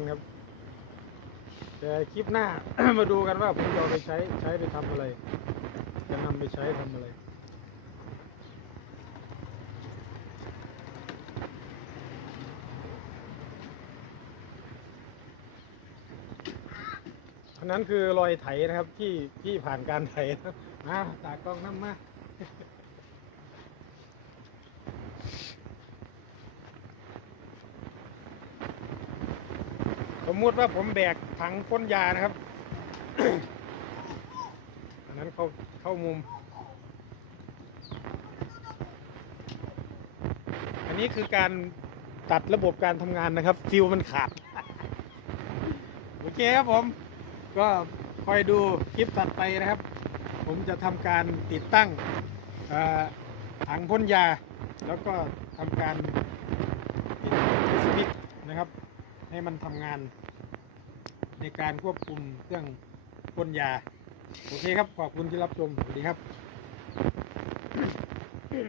านครับ แต่คลิปหน้า มาดูกันว่าผมจะเอาไปใช้ใช้ไปทำอะไร จะนำไปใช้ทำอะไรอันนั้นคือรอยไถนะครับที่ที่ผ่านการไถนะมาตากล้องน้ำมา มมติว่าผมแบกถังพ่นยานะครับ อันนั้นเข้าเข้ามุม อันนี้คือการตัดระบบการทำงานนะครับ ฟิวมันขาด โอเคครับผม ก็คอยดูคลิปถัดไปนะครับ ผมจะทำการติดตั้งถังพ่นยา แล้วก็ทำการปิดสวิตช์นะครับ ให้มันทำงาน ในการควบคุมเครื่องพ่นยา โอเคครับ ขอบคุณที่รับชม สวัสดีครับ